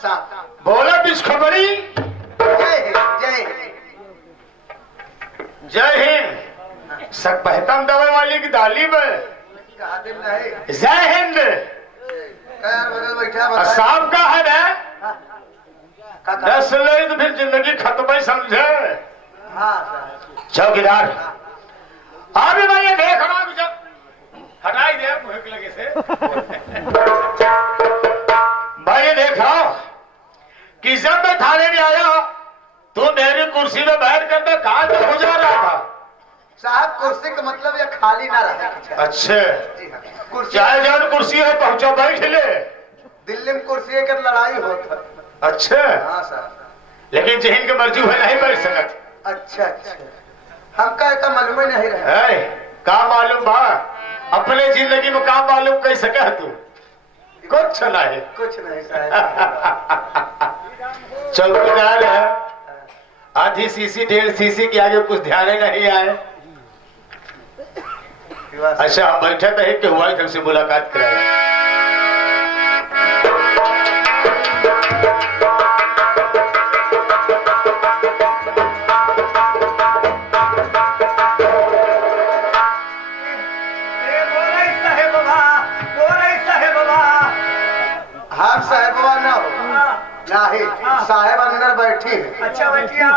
बोला बिस्खबरी। जय हिंद जय हिंद। जय हिंद। सब बहतम दवा वाली की दाली में जय हिंद। बगल बैठा साहब का है ना दस ले तो फिर जिंदगी खत्म ही समझे। चौकीदार अभी मैं ये देख रहा हूँ जब हटाई दे भूख लगे से मैं ये देख रहा हूँ कि जब मैं थाने में आया तो मेरी कुर्सी में बैठ कर मैं कहाँ तक गुजार रहा था। साहब कुर्सी का मतलब ये खाली ना रहा। अच्छे कुर्सी चाहे जान कुर्सी है पहुंचा बैठ ले। दिल्ली में कुर्सी की लड़ाई होता। अच्छे हाँ साहब लेकिन जहीन की मर्जी हुए नहीं बैठ सकत। अच्छा अच्छा हमका तो मालूम ही नहीं रहा। का मालूम बा अपने जिंदगी में काम मालूम कह सके तू कुछ नहीं। कुछ नहीं साहब। चौकीदार है आधी सीसी 1.5 सीसी के आगे कुछ ध्यान ही नहीं आए। अच्छा हम बैठे थे कि हुआ तुमसे मुलाकात कराया। हम साहेबवा ना हो नहीं साहेब अंदर बैठी है। अच्छा बैठिया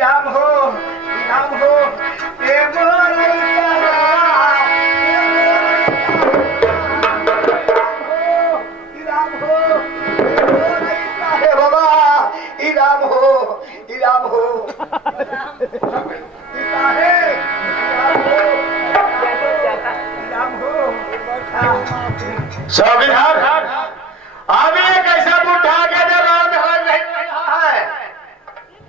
राम हो राम हो ए बाबा इराम हो इराम हो। चौकीदार अभी एक ऐसा बुढ़ा के जो राम धर्म नहीं है।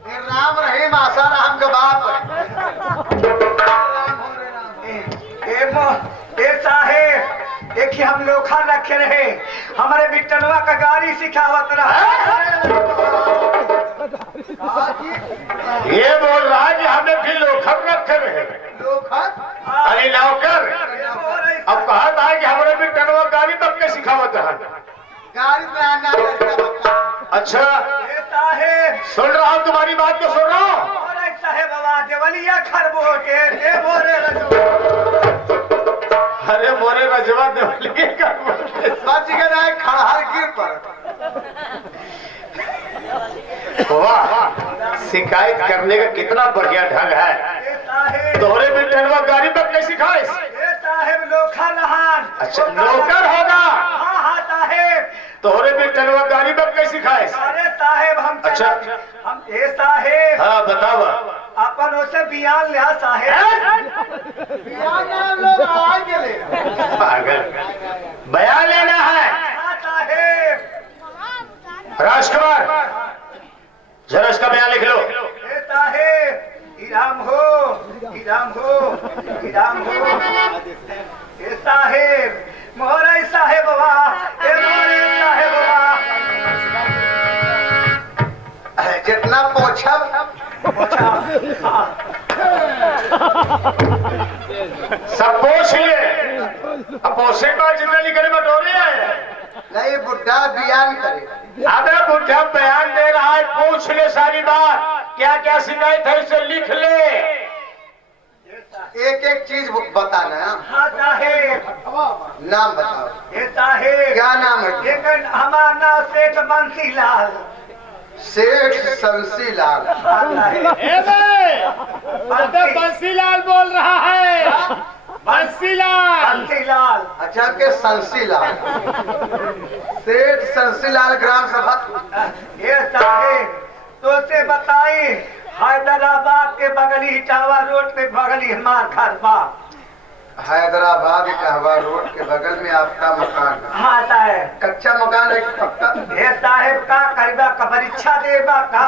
ये राम रहीम आशा राम के बाप ए साहेब एक ही हम लोखा रखे रहे हमारे बिटनवा का गाड़ी सिखावत रहा। ये बोल रहा है कि हमने फिर लोखर रखे रहे। अरे नौकर अब कहा था कि हमारे भी टनवा गाड़ी तब के सिखावत है। गाड़ी में आना अच्छा साहेब सुन रहा हूँ तुम्हारी बात को सुन रहा हूँ। साहेब बाबा देवलिया खरबो के अरे मोरे रजवा देवलिया बच गया है खड़हर गिर पर। वाह शिकायत करने का कितना बढ़िया ढंग है। तोहरे भी टनवा गाड़ी तब के सिखाए। साहेब लोखा लहान। अच्छा नौकर होगा। हाँ हाँ साहेब तोहरे भी टनवा गाड़ी तब के सिखाए। अरे साहेब हम अच्छा हम साहेब हाँ बताओ अपन उसे बयान लिया साहेब। पागल बयान लेना है। हाँ साहेब राजकुमार जरा इसका बयान लिख लो। साहेब इराम हो इराम हो इराम हो। साहेब मोहरे साहेब बाबा मोहरे साहेब बाबा जितना पोछब सब पोछ ले। अब पोछे के बाद जितना निकले बटोरे आए। नहीं बुढ़ा बयान करे। अबे बुढ़ा बयान दे रहा है पूछ ले सारी बात क्या क्या शिकायत है उसे लिख ले। एक एक चीज बताना। हाँ साहेब नाम बताओ। साहेब क्या नाम है? एक हमारा नाम सेठ बंसीलाल। सेठ शंसीलाल। बंसीलाल बोल रहा है। बंसीलाल बंसीलाल अच्छा के शंसीलाल। सेठ शंसीलाल ग्राम सभा। ये साहेब तो से बताई हैदराबाद के बगली इटावा रोड पे बगली हमार घर बा। हैदराबाद कहवा रोड के बगल में आपका मकान है। हाँ साहेब कच्चा मकान है कि पक्का? ये साहेब का करीबा का परीक्षा देगा का।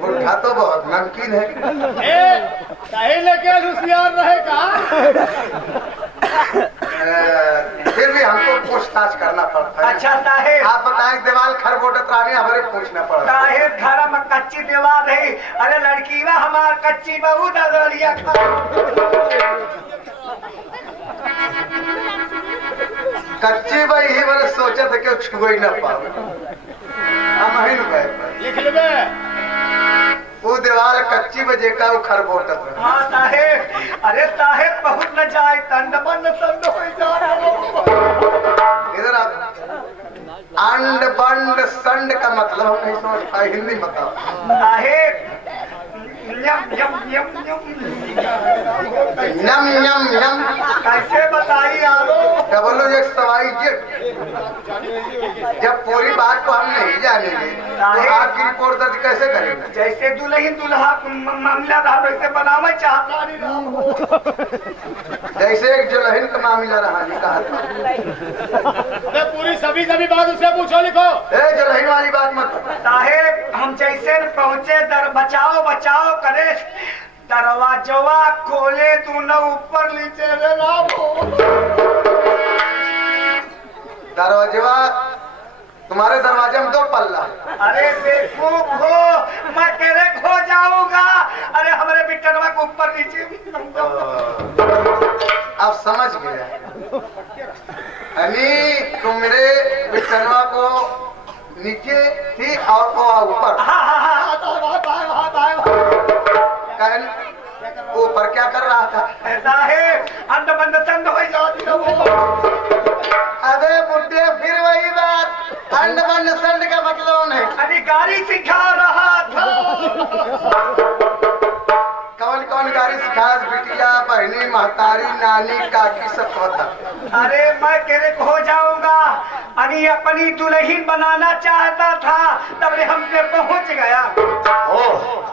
बुढ़ा तो बहुत नमकीन है। कहीं लेके होशियार रहेगा। फिर भी हमको पूछताछ करना पड़ता है। अच्छा साहेब आप बताएं दीवार खरबोटत रानी हमारे पूछना पड़ता है। साहेब घर में कच्ची दीवार है। अरे लड़की बा हमार कच्ची बहुत अदलिया खा। कच्ची भाई ही वाले सोचा था कि छुआ ही ना पाओ हम ही न गए लिख लेबे वो दीवार कच्ची बजे का वो खरबोटत रहा। हाँ साहेब, अरे साहेब बहुत न जाए तंड बंद संड हो जाए। इधर आप अंड बंड संड का मतलब हम नहीं समझ पाए, हिंदी बताओ। साहेब यम यम यम यम यम यम यम कैसे बताइए आलो? डबल एक सवाई जब पूरी बात को हम नहीं जानेंगे तो आपकी रिपोर्ट दर्ज कैसे करेंगे? जैसे दुल्हन दुल्हा मामला रहा वैसे बनावे चाहता नहीं रहा। जैसे एक दुल्हन का मामला रहा नहीं कहा था। अरे पूरी सभी बात उससे पूछो, लिखो। ए दुल्हन वाली बात मत साहेब हम जैसे पहुँचे दर बचाओ बचाओ करे, दरवाजवा खोले तू न ऊपर नीचे रे रामो। दरवाजा तुम्हारे दरवाजे में 2 पल्ला। अरे बेवकूफ हो, मैं तेरे खो जाऊंगा। अरे हमारे बिटनवा को ऊपर नीचे अब समझ गया अनी तुम मेरे बिटनवा को नीचे थी और वो ऊपर। ऊपर क्या कर रहा था? साहेब अंध बंद संद हो जाती। अबे बुड्ढे फिर वही बात, अंड बंड संड का मतलब नहीं। अभी गाड़ी सिखा रहा था। कौन कौन गाड़ी सिखा? बिटिया बहनी महतारी नानी काकी सब होता। अरे मैं तेरे को हो जाऊंगा। अभी अपनी दुल्हन बनाना चाहता था तब हमसे पहुंच गया। ओह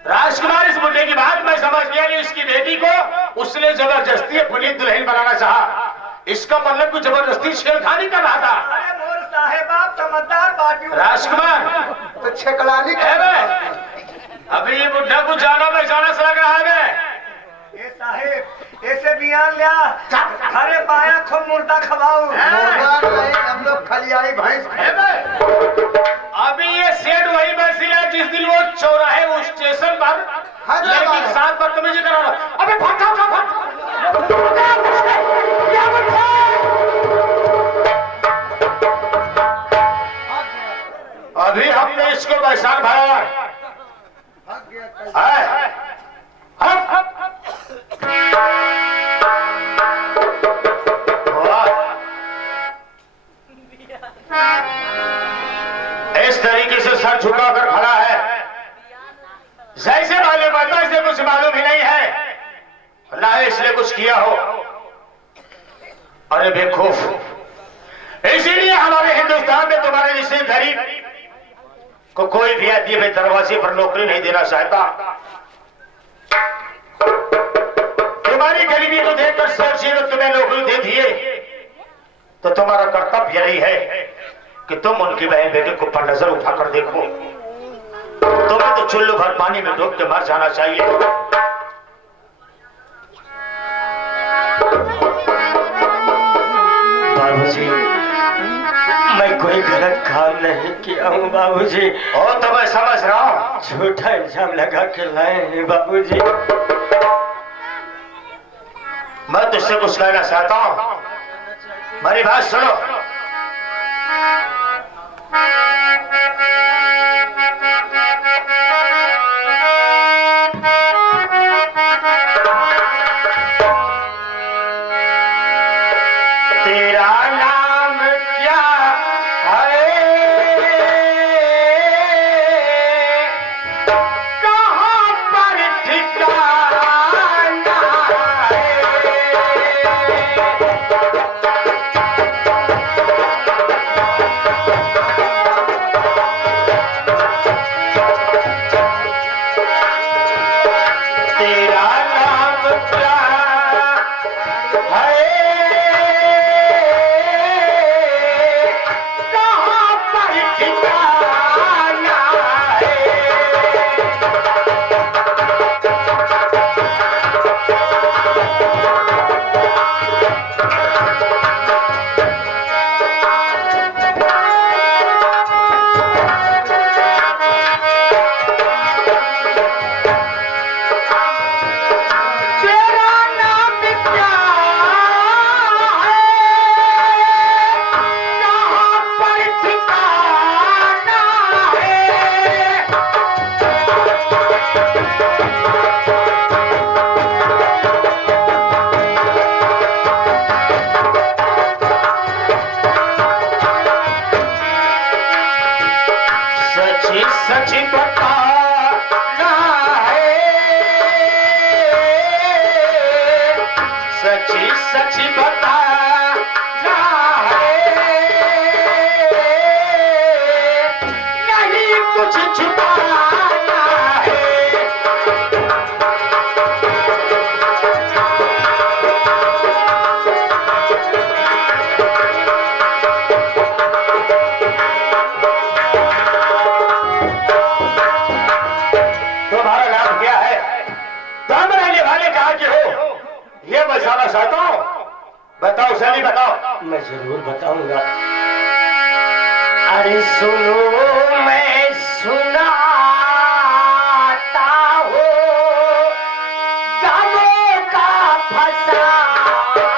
राजकुमार, इस मुद्दे की बात मैं समझ गया कि इसकी बेटी को उसने जबरदस्ती अपनी दुल्हन बनाना चाहा। इसका मतलब कुछ जबरदस्ती छेड़खानी कर रहा था। अरे मोर साहेब आप समझदार बात। राजकुमार तो छेकलानी अभी ये बुढ़ा को जाना पहचाना सा लग रहा है। ये साहेब ऐसे बयान लिया, अरे पाया खूब मुर्दा खवाऊ। हम लोग खलियाई भैंस अभी ये सेठ वही बसीला जिस दिन वो चौराहे वो स्टेशन पर लड़की के साथ बदतमीजी करा रहा। अबे भाग भाग भाग भाग। अभी हमने इसको पहचान पाया है। इस तरीके से सर झुकाकर खड़ा है, जैसे मालूम पड़ता इसे कुछ मालूम ही नहीं है, ना इसने कुछ किया हो। अरे बेवकूफ, इसीलिए हमारे हिंदुस्तान में तुम्हारे जैसे गरीब को कोई भी आदमी में दरवाजे पर नौकरी नहीं देना चाहता। तुम्हारी गरीबी को देखकर सोचिए कि तुम्हें नौकरी दे दिए तो तुम्हारा कर्तव्य यही है कि तुम उनकी बहन बेटे को पर नजर उठाकर देखो। तुम्हें तो चुल्लू भर पानी में डूब के मर जाना चाहिए। बाबूजी मैं कोई गलत काम नहीं किया हूँ बाबूजी। और तो मैं समझ रहा हूँ झूठा इल्जाम लगा के लाए हैं बाबूजी। मैं तुझसे कुछ कहना चाहता हूँ, मेरी बात सुनो। तेरा नाम क्या है, कहाँ पर ठिकाना है? तेरा नाम क्या है, तुम्हारा नाम क्या है? तुम रहने वाले कहाँ के हो? ये मैं जानना चाहता हूँ। बताओ, जल्दी बताओ। मैं जरूर बताऊंगा। अरे सुनो, मैं सुनाता हूँ गानों का फसाना।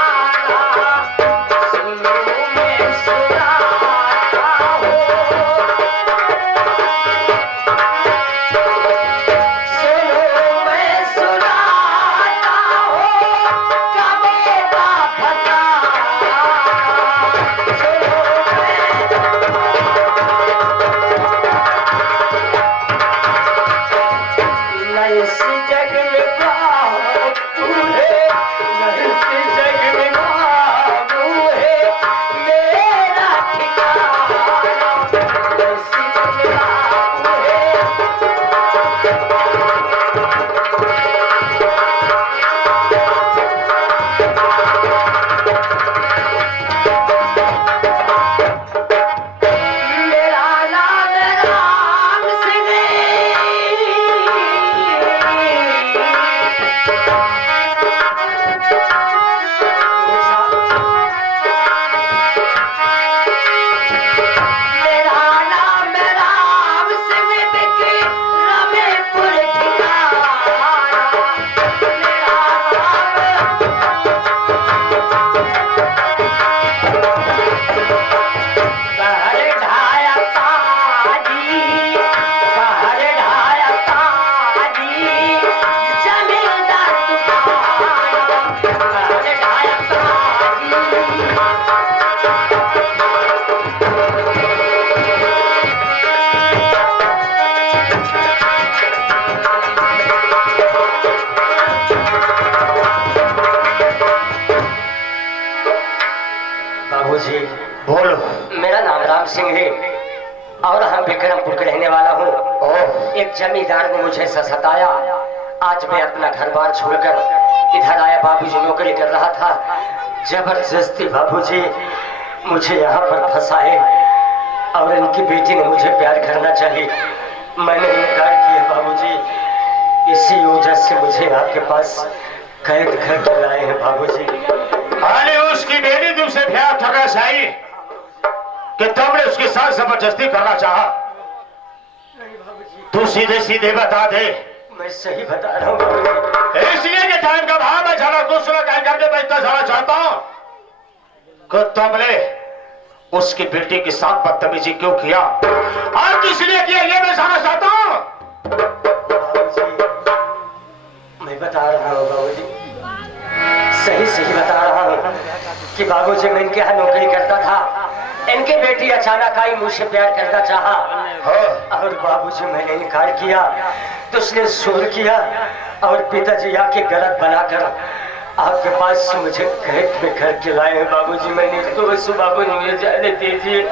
सुनो, मैं सुनाता हूँ। सुनो, मैं सुनाता हूँ गानों का फसाना। सुनो, मैं इस जग में बाबू है, मैं इस जग में बाबू है, मेरा ठिकाना मैं इस जग में बाबू है। मेरा नाम राम सिंह मेरा नाम राम सिंह बिक्री रमेपुर ठिकाना। मेरा नाम कहर ढाया ताजी, कहर ढाया ताजी, जमींदार तूफाना। कहर ढाया ताजी। बाबूजी, बोलो। मेरा नाम राम सिंह है और हम विक्रमपुर के रहने वाला हूँ। ओह, एक जमींदार ने मुझे सताया। आज मैं अपना घर बार छोड़कर इधर आया। बाबूजी नौकरी कर रहा था, जबरदस्ती बाबूजी मुझे यहाँ पर फंसाए और इनकी बेटी ने मुझे प्यार करना चाहिए। मैंने इनकार किया बाबूजी। इसी वजह से मुझे आपके पास कैद कर लाए हैं बाबूजी। अरे उसकी बेटी तुमसे प्यार करना चाहिए कि तुमने उसके साथ जबरदस्ती करना चाहा? तू सीधे सीधे बता दे। मैं सही बता रहा हूँ बाबूजी। इसलिए कि टाइम का भाव मैं ज्यादा दूसरा कहीं करके मैं इतना जाना चाहता हूँ कि तुमने उसकी बेटी के साथ बदतमीजी क्यों किया और किस लिए किया, ये मैं जानना चाहता हूँ। बाबूजी, मैं बता रहा हूँ बाबूजी, सही सही बता रहा हूँ कि बाबूजी मैं इनके यहाँ नौकरी करता था। इनकी बेटी अचानक आई, मुझसे प्यार करना चाहा हाँ। और बाबूजी मैंने इनकार किया तो उसने शोर किया और पिताजी आके गलत बनाकर आपके पास मुझे कैद में घर के लाए हैं बाबूजी। मैंने तो सुबह को मुझे जाने दीजिए।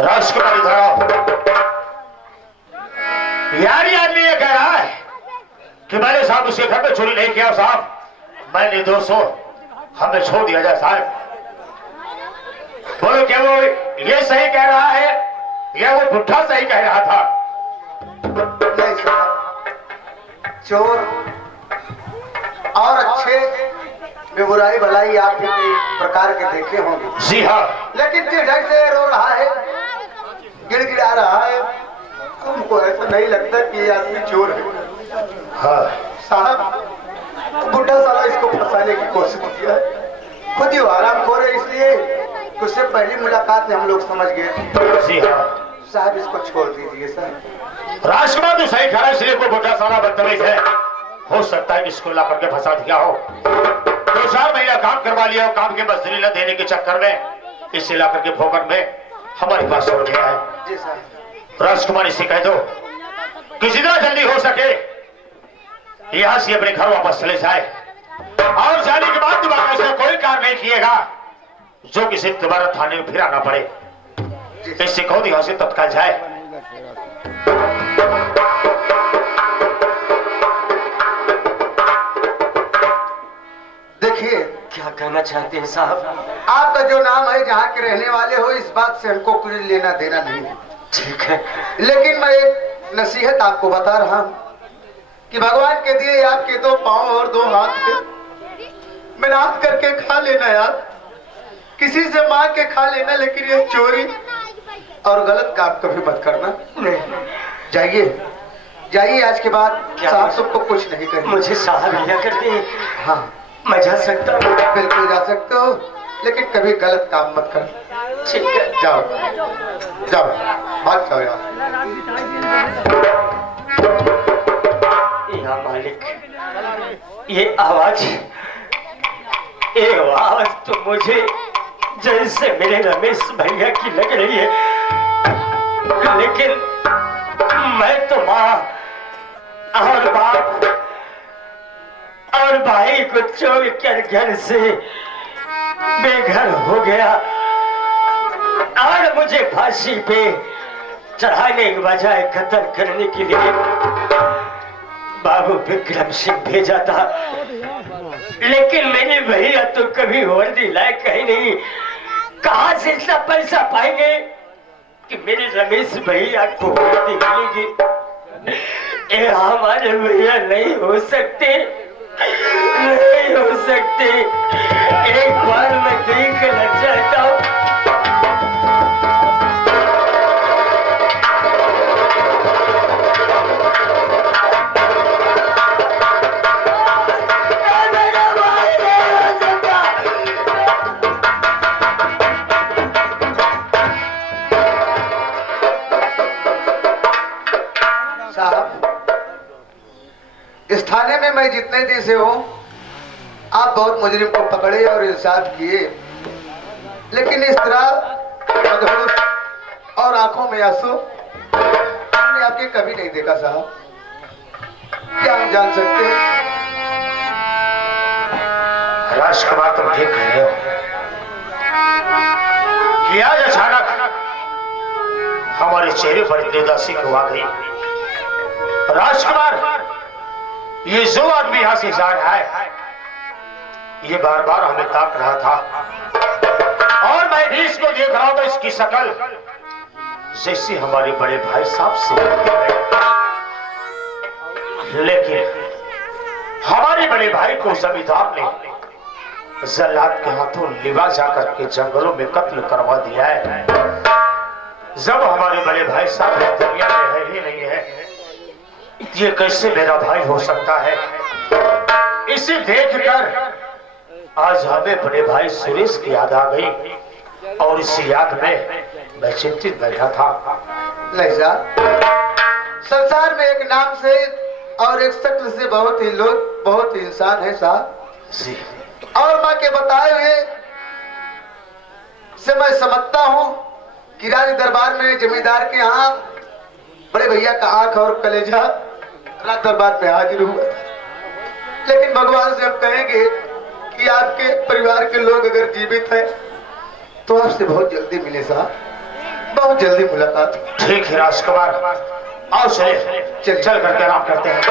राजकुमारी धराओ। यार ये आदमी ये कह रहा है कि मैंने साहब उसके घर में चोरी नहीं किया साहब, मैं निर्दोष हूं, हमें छोड़ दिया जाए साहब। बोलो क्या वो ये सही कह रहा है या वो बुढ़ा सही कह रहा था? नहीं साहब, चोर और अच्छे में बुराई भलाई आप भी कई प्रकार के देखे होंगे, जी हाँ। लेकिन जिस ढंग से रो रहा है, गिड़गिड़ा रहा है, हमको ऐसा नहीं लगता कि ये आदमी चोर है। हाँ साहब, बुढ़ा साला इसको फंसाने की कोशिश किया है, खुद ही आराम खो रहे, इसलिए कि उससे पहली मुलाकात में हम लोग समझ गए। जी हाँ साहब इसको छोड़ दीजिए साहब। राजकुमार तू सही कह रहा है, इसलिए कोई बुढ़ा साला बदतमीज है, हो सकता है कि इसको ला करके फंसा दिया हो। 2-4 महीना काम करवा लिया हो, काम की मजदूरी न देने के चक्कर में इसे ला करके फोकट में हमारे पास छोड़ गया है। जी साहब। राजकुमार इसे कह दो कि जितना जल्दी हो सके यहां से अपने घर वापस चले जाए और जाने के बाद दोबारा ऐसा कोई कार्य नहीं किएगा जो किसी दोबारा थाने में फिर आना पड़े। इससे कहो यहां से तत्काल जाए। देखिए, क्या कहना चाहते हैं साहब? आपका जो नाम है, जहाँ के रहने वाले हो, इस बात से हमको कुछ लेना देना नहीं है। ठीक है, लेकिन मैं एक नसीहत आपको बता रहा हूँ कि भगवान के दिए आपके 2 पांव और 2 हाथ है, मेहनत करके खा लेना यार, किसी से मांग के खा लेना, लेकिन ये चोरी और गलत काम कभी मत करना। जाइए जाइए, आज के बाद साहब सबको कुछ नहीं करेंगे। मुझे साहब लिया करते हैं। हाँ, मैं जा सकता हूँ? बिल्कुल जा सकते हो, लेकिन कभी गलत काम मत कर। ठीक है, जाओ जाओ, भाग जाओ यार। या मालिक, ये आवाज तो मुझे जैसे मेरे रमेश भैया की लग रही है, लेकिन मैं तो माँ और बाप और भाई को छोड़कर घर से बेघर हो गया, और मुझे फांसी पे चढ़ाने के बजाय कत्ल करने के लिए बाबू विक्रम सिंह भेजा था। लेकिन मेरे भैया तो कभी वर्दी लायक कहीं नहीं, कहां से इतना पैसा पाएंगे कि मेरे रमेश भैया को वर्दी मिलेगी? ये हमारे भैया नहीं हो सकते, नहीं हो सकते। एक बार मैं देख कर चाहता हूँ। इस थाने में मैं जितने दिन से हूँ, आप बहुत मुजरिम को पकड़े और इंसाफ किए, लेकिन इस तरह मदहोश और आंखों में आंसू हमने आपके कभी नहीं देखा साहब। क्या हम जान सकते हैं? राजकुमार, तुम ठीक कह रहे हो कि आज अचानक हमारे चेहरे पर इतनी उदासी क्यों आ गई? राजकुमार, ये जो आदमी यहां से जा रहा है, ये बार बार हमें ताक रहा था, और मैं भी इसको देख रहा हूं तो इसकी शक्ल जैसे हमारे बड़े भाई साहब से, लेकिन हमारे बड़े भाई को जमींदार ने जल्लाद के हाथों लिवा जाकर के जंगलों में कत्ल करवा दिया है। जब हमारे बड़े भाई साहब दुनिया में है ही नहीं है, ये कैसे मेरा भाई हो सकता है? इसे देखकर आज हमें बड़े भाई सुरेश की याद आ गई, और इस याद में मैं चिंतित बैठा था। नहीं साहब, संसार में एक नाम से और एक शक्ल से बहुत ही लोग, बहुत ही इंसान है साहब जी। और माँ के बताए हुए से मैं समझता हूँ कि राज दरबार में जमींदार के यहाँ बड़े भैया का आंख और कलेजा राज दरबार में हाजिर हुआ, लेकिन भगवान से हम कहेंगे कि आपके परिवार के लोग अगर जीवित हैं तो आपसे बहुत जल्दी मिले साहब, बहुत जल्दी मुलाकात। ठीक है राजकुमार, आओ चल करके आराम करते हैं।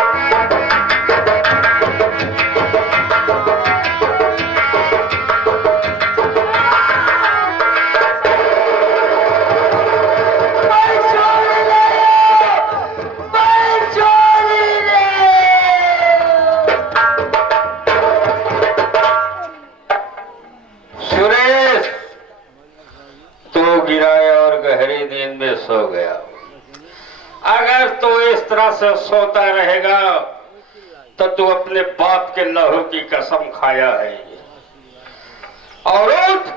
सो गया। अगर तू इस तरह से सोता रहेगा तो तू अपने बाप के लहू की कसम खाया है। और उठ,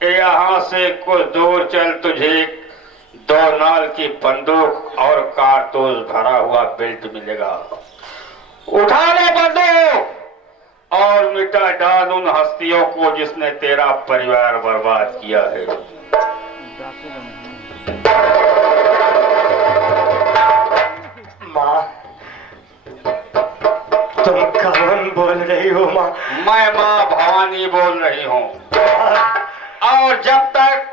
यहाँ से कुछ दूर चल, तुझे 2 नाल की बंदूक और कारतूस भरा हुआ बेल्ट मिलेगा। उठा ले बंदूक और मिटा डाल उन हस्तियों को जिसने तेरा परिवार बर्बाद किया है। माँ, तुम कौन बोल रही हो माँ? मैं माँ भवानी बोल रही हूँ। और जब तक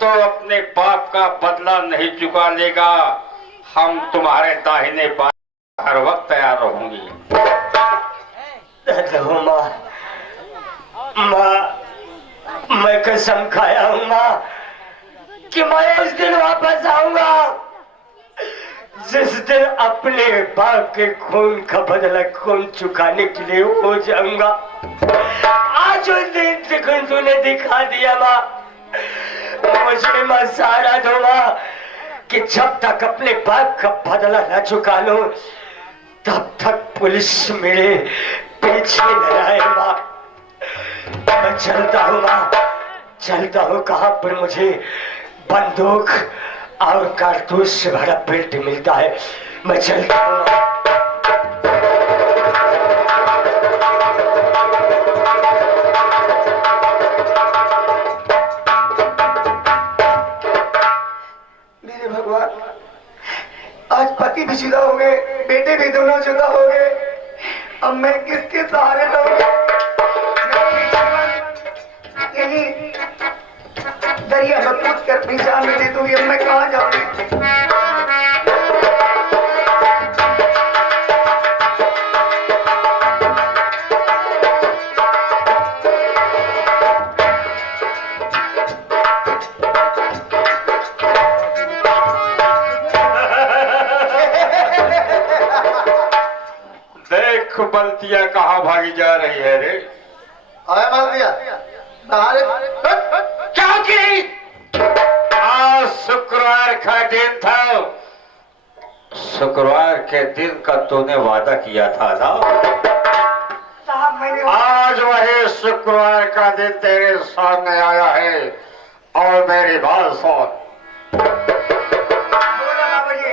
तो अपने बाप का बदला नहीं चुका लेगा, हम तुम्हारे दाहिने बाएं हर वक्त तैयार रहूंगी। रहो माँ, माँ, मैं कसम खाया हूँ माँ कि मैं उस दिन वापस आऊंगा जिस दिन अपने बाप के खून का बदला खून चुकाने के लिए हो जाऊंगा। आज उस दिन तूने दिखा दिया माँ, मुझे माँ सहारा दो माँ कि जब तक अपने बाप का बदला न चुका लो तब तक पुलिस मेरे पीछे न आए माँ। मैं चलता हूँ माँ, चलता हूँ। कहाँ पर मुझे बंदूक और कारतूस से भरा बेल्ट मिलता है, मैं चलता हूँ। मेरे भगवान, आज पति भी जुदा हो गए, बेटे भी दोनों जुदा हो गए, अब मैं किसके सहारे रहूंगा? यही दरिया में कूद कर अपनी जान में दे दूंगी। अब मैं कहाँ जाऊंगी? देख बल्तिया कहाँ भागी जा रही है रे? आया मार दिया क्योंकि आज शुक्रवार का दिन था। शुक्रवार के दिन का तूने वादा किया था ना? साहब मैंने आज वही शुक्रवार का दिन तेरे सामने आया है और मेरी बात सुन। बोला बाबा जी।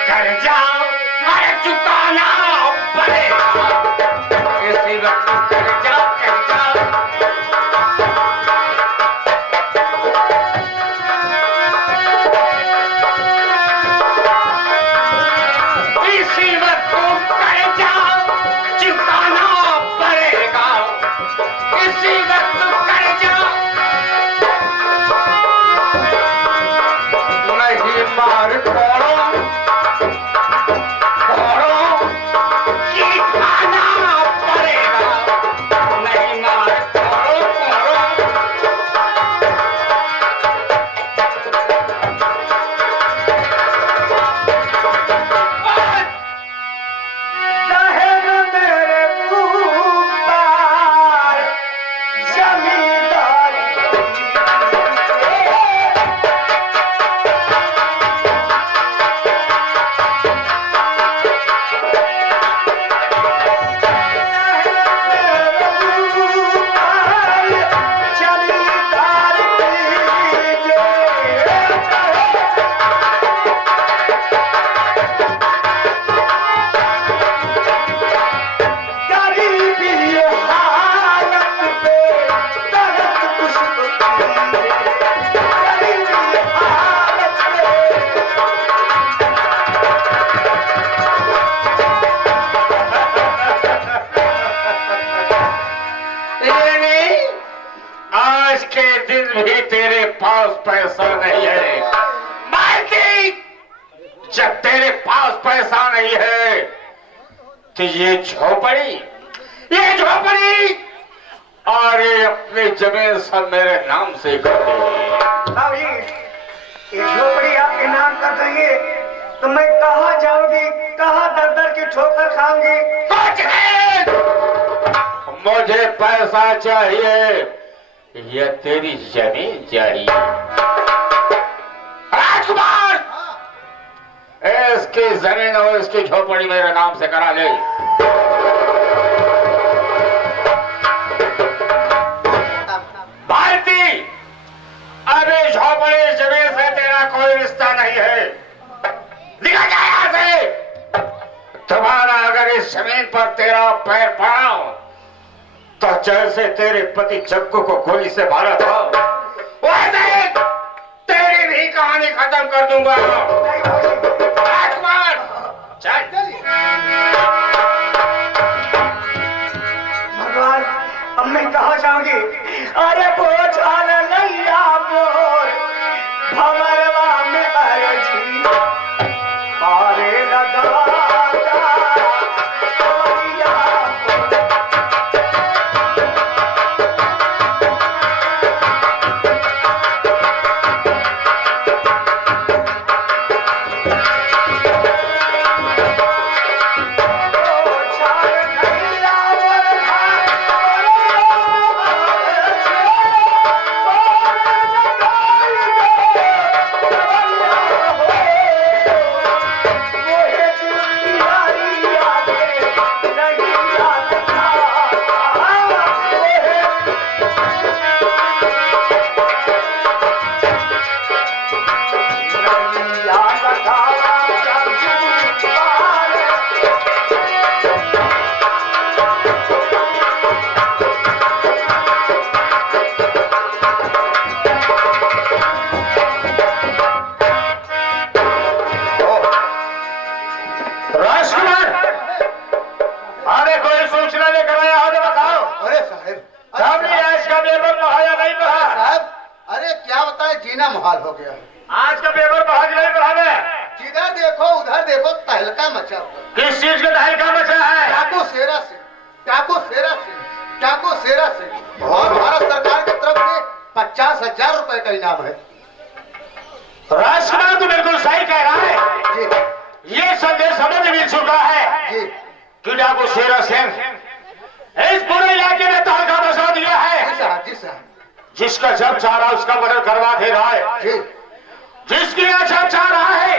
कर जाओ, अरे चुकाना पड़ेगा। इसी वक्त कर जाओ, कर जाओ। इसी वक्त कर जाओ, चुकाना पड़ेगा। इसी वक्त कर जाओ, नहीं मार पड़ो पैसा नहीं है। मालती, जब तेरे पास पैसा नहीं है तो ये झोपड़ी और ये अपनी जमीन सब मेरे नाम से कर दे। साहब जी, ये झोपड़ी आपके नाम कर देंगे तो मैं कहाँ जाऊंगी, कहाँ दर दर की ठोकर खाऊंगी? कुछ नहीं, मुझे पैसा चाहिए या तेरी जमीन चाहिए? राजकुमार, इसकी जमीन और इसकी झोपड़ी मेरे नाम से करा ले। भारती, अभी झोपड़ी जमीन से तेरा कोई रिश्ता नहीं है। निकल जा यहाँ से। तुम्हारा अगर इस जमीन पर तेरा पैर पड़ा तो जैसे तेरे पति जग्गू को गोली से मारा था वैसे ही तेरी भी कहानी खत्म कर दूंगा। राजकुमार, चल। भगवान, अब मैं कहाँ जाऊंगी? अरे बोझाल नैया मोर भंवरवा में अर्जी पारे लगा जीना मुहाल हो गया। आज का पेपर बाहर नहीं बढ़ावे। जिधर देखो उधर देखो तहलका मचा। किस चीज का तहलका मचा है? टाको सेरा से, टाको सेरा से, टाको सेरा से। और भारत सरकार की तरफ से 50,000 रुपए का इनाम है। राजकुमार तो बिल्कुल सही कह रहा है जी। ये संदेश समझ मिल चुका है जी कि डाकू शेरा सिंह इस पूरे इलाके में तहलका मचा दिया है। जी साहब, जी साहब। जिसका जब चाह रहा उसका मर्डर करवा दे रहा है जी। जिसकी जब चाह रहा है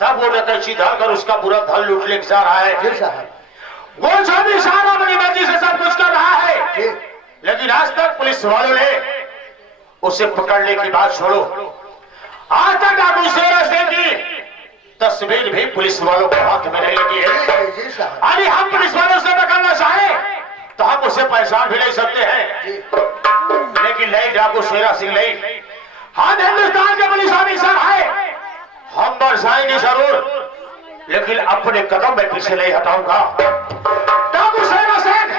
तब वो नकलची डालकर उसका पूरा धन लूट ले जा रहा है। जी साहब। वो जो भी सारा अपनी मर्जी से सब कुछ कर रहा है जी। लेकिन आज तक पुलिस वालों ने उसे पकड़ने की बात छोड़ो, आज तक डाकू शेरा सिंह की तस्वीर भी पुलिस वालों के हाथ में नहीं लगी है। जी साहब। अरे हम पुलिस वालों से पकड़ना चाहे तो हम उसे पहचान भी नहीं सकते हैं। जी। लेकिन नहीं डाकू शेरा सिंह नहीं, हम हिंदुस्तान के पुलिस ऑफिसर हैं, हम मर जाएंगे जरूर लेकिन अपने कदम में पीछे नहीं हटाऊंगा। डाकू शेरा सिंह,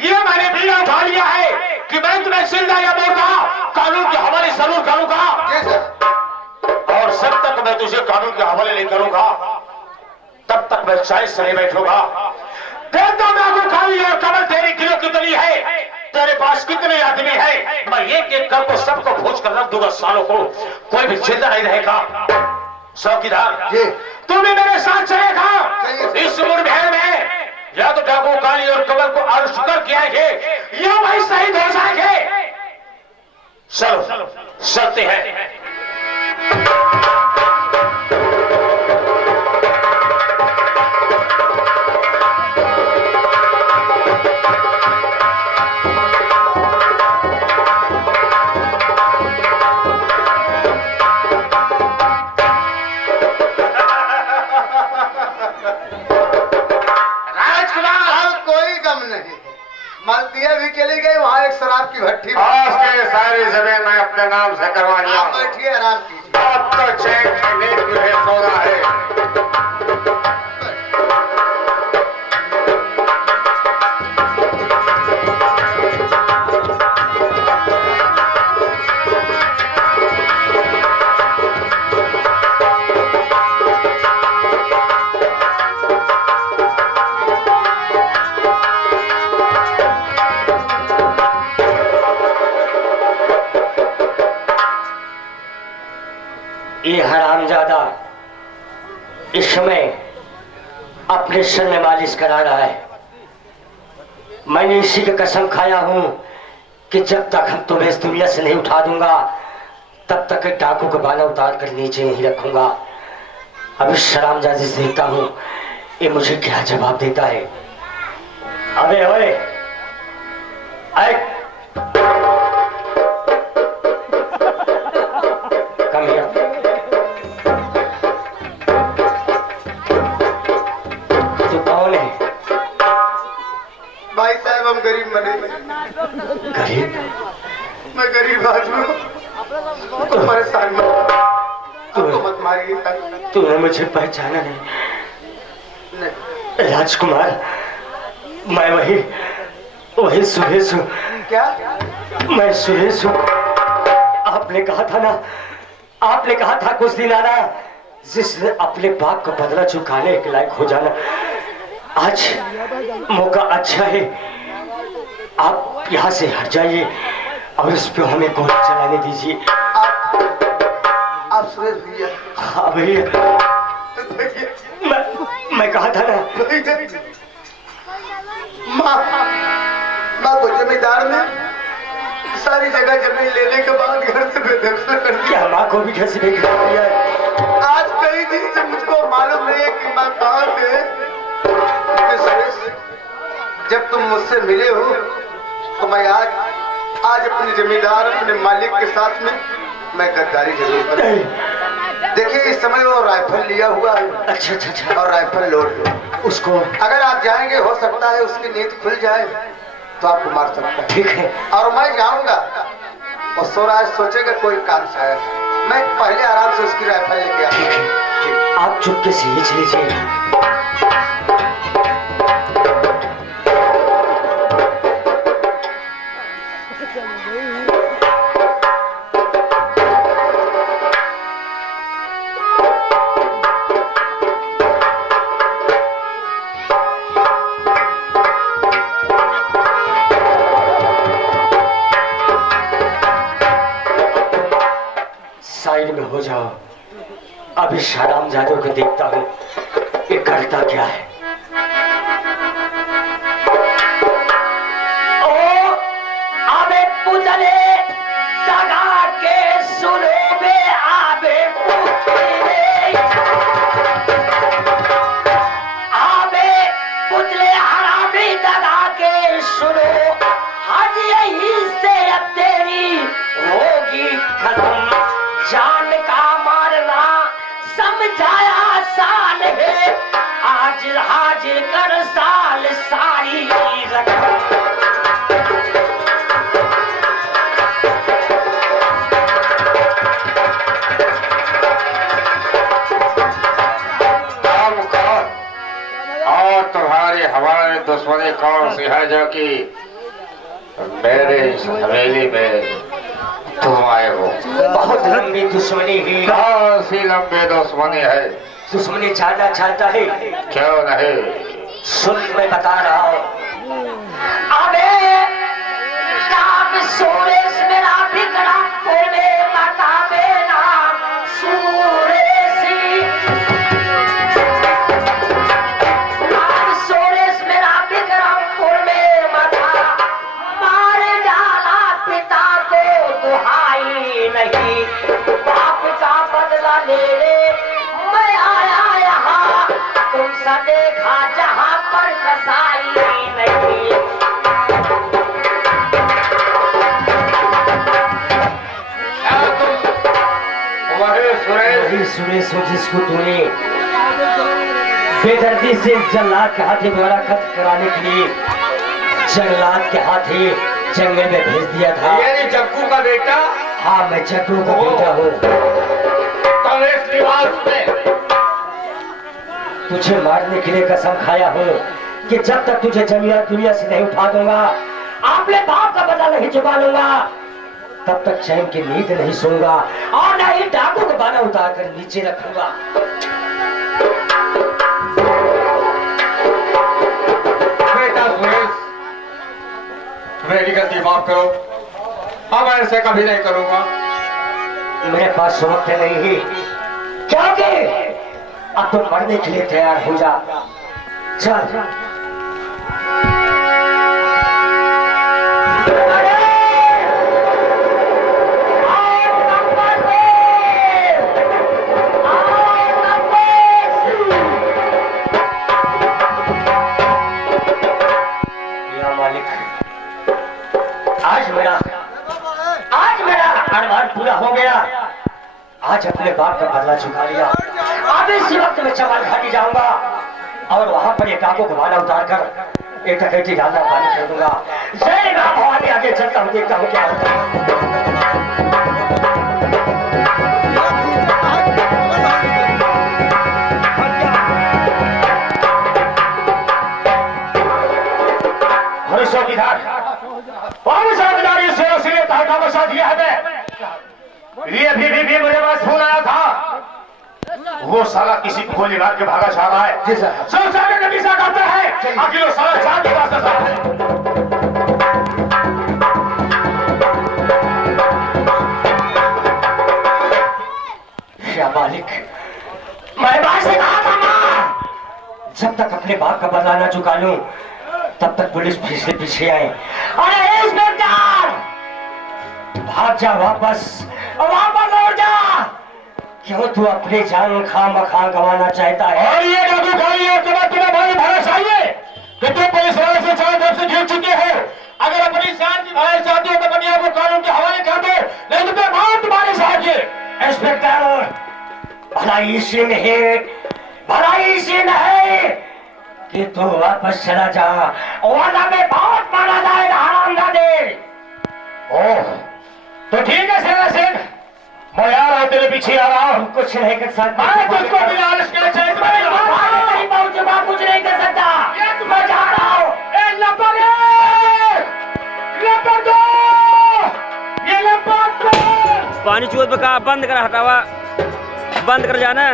ये मैंने बीड़ा उठा लिया है कि मैं तुम्हें जिंदा या मुर्दा कानून के हवाले जरूर करूंगा। जी साहब। और जब तक मैं तुझे कानून के हवाले नहीं करूंगा तब तक मैं चाय से नहीं बैठूंगा। देखता डाकू खाली और कमर तेरी किलो कितनी है, तेरे पास कितने आदमी है, मैं एक एक करके सबको खोज कर रख दूंगा। सालों को कोई भी जिंदा नहीं रहेगा। चौकीदार जी। तुम भी मेरे साथ चलेगा चलिए। इस मुठभेड़ में। या तो डाकू काली और कमल को अरेस्ट करके आएंगे या वही शहीद हो जाएंगे। चलो चलते हैं। मालदिया भी चली गई, वहाँ एक शराब की भट्टी। आज के सारी जमीन मैं अपने नाम से करवा लिया। आप बैठिए, आराम कीजिए। अब तो चैन की नींद मुझे सोना है। ये हरामजादा इस समय अपने सर में मालिश करा रहा है। मैंने इसी की कसम खाया हूं कि जब तक हम तुम्हें इस दुनिया से नहीं उठा दूंगा तब तक डाकू को बाला उतार कर नीचे ही रखूंगा। अभी शराम जाजी से देखता हूँ ये मुझे क्या जवाब देता है। अबे ओए, आए, कम हियर। तू कौन है? भाई साहब हम गरीब बने। गरीब? मैं गरीब आदमी हूँ, तो परेशान मत, आपको मत मारिए। तूने मुझे पहचाना नहीं? नहीं। राजकुमार, मैं वही सुरेश हूँ। क्या? मैं सुरेश हूँ। आपने कहा था ना, आपने कहा था कुछ दिन आना जिसने अपने बाप का बदला चुकाने के लायक हो जाना। आज मौका अच्छा है, आप यहाँ से हट जाइए और इस पे हमें गोली चलाने दीजिए। आप सुरेश भैया? हाँ भैया, मैं कहा था ना। माँ को जमींदार ने सारी जगह जमीन लेने के बाद घर से बेदखल कर दिया। क्या माँ को भी घर से बेदखल कर दिया है? आज कई दिन से मुझको मालूम नहीं है कि माँ कहाँ पे। जब तुम मुझसे मिले हो तो मैं आज अपने जमींदार, अपने मालिक के साथ में मैं गद्दारी जरूर करूँ। देखिए इस समय वो राइफल लिया हुआ है। अच्छा अच्छा अच्छा। और राइफल लोड लो उसको। अगर आप जाएंगे हो सकता है उसकी नींद खुल जाए तो आपको मार सकता है। ठीक है। और मैं जाऊंगा और सोराज सोचेगा कोई काम शायद, मैं पहले आराम से उसकी राइफल लेके ठीक है, आप चुपके से ही चले जाइए। साइड में हो जाओ, अभी शाराम जादव को देखता हूँ ये करता क्या है। ओ आबे पुतले सगा के सुनो बे, आबे पुतले, आबे पुतले हरामी दगा के सुनो, आज यही से अब तेरी होगी खत्म। जान का मारना समझाया आसान है, आज हाजिर कर साल सारी रकम। और तुम्हारी हमारे दुश्मनी कौन सी है जो कि मेरे इस हवेली में तुम आए हो? बहुत लंबी दुश्मनी है। कौन सी लंबी दुश्मनी है? दुश्मनी जानना चाहता है? क्यों नहीं? सुन, मैं बता रहा हूँ। अबे नाम सुरेश मेरा विक्रमपुर में मता में नाम सुरेशी, नाम सुरेश मेरा विक्रमपुर में मता, मार डाला पिता को दुहाई नहीं, बाप का बदला ले ले मैं आया यहाँ, तुमसे देखा जहाँ पर कसाई नहीं। वही सुरेश हो जिसको तूने बेदर्दी से जल्लाद के हाथे द्वारा कत्ल कराने के लिए जंगलात के हाथे जंगल में भेज दिया था। यानी जग्गू का बेटा? हाँ, मैं जग्गू का बेटा हूँ। तो इस लिबास में तुझे मारने के लिए कसम खाया हूँ कि जब तक तुझे जमीन दुनिया से नहीं उठा दूंगा, अपने बाप का बदला नहीं चुका लूंगा, तब तक चैन की नींद नहीं सोऊंगा और न ही डाकू को बाना उतार कर नीचे रखूंगा। बेटा सुरेश, मेरी गलती माफ करो, अब ऐसे कभी नहीं करूंगा। मेरे पास वक्त नहीं है, क्योंकि अब तो मरने के लिए तैयार हो जा। चल पूरा हो गया। आज अपने बाप का बदला चुका लिया। अब इसी वक्त में चमन घाटी जाऊंगा और वहां पर एक डाकू को माला उतार कर एक डकैती डालना बंद कर दूंगा। जय राम भवानी, आगे चलता हूँ, देखता हूँ क्या होता है। बसा दिया है। ये भी मुझे पास फोन आया था, वो साला किसी को गोली मार के भागा जा रहा है। जी सर। सोचा के नबीसा करता है आखिर वो साला चार के वास्ते साला है। या मालिक, मैं बात से कहा था ना, जब तक अपने बाप का बदला ना चुका लूं तब तक पुलिस पीछे पीछे आए। अरे इंस्पेक्टर, भाग जा वापस लौट जा। क्यों तू अपनी जान खामखा गंवाना चाहता है? और ये डाकू खाली है तुम्हें भाई भरा चाहिए कि तुम पुलिस वाले से चार तरफ से जीत चुके हो। अगर अपनी जान की भलाई चाहते हो तो बनिया को कानून के हवाले कर दो, नहीं तो मैं मार तुम्हारे साथ। इंस्पेक्टर, भलाई इसी में है, भलाई इसी में है कि तू वापस चला जा, वरना मैं बहुत मारा जाएगा हरामजादे। ओह, तो ठीक है सेना सिंह, मैं आ रहा हूँ, तेरे पीछे आ रहा हूँ। कुछ नहीं कर सकता, मैं तुझको बिना आलस के कुछ नहीं कर सकता। मैं जा रहा हूँ। पानी चूत का बंद कर, हटावा बंद कर जाना।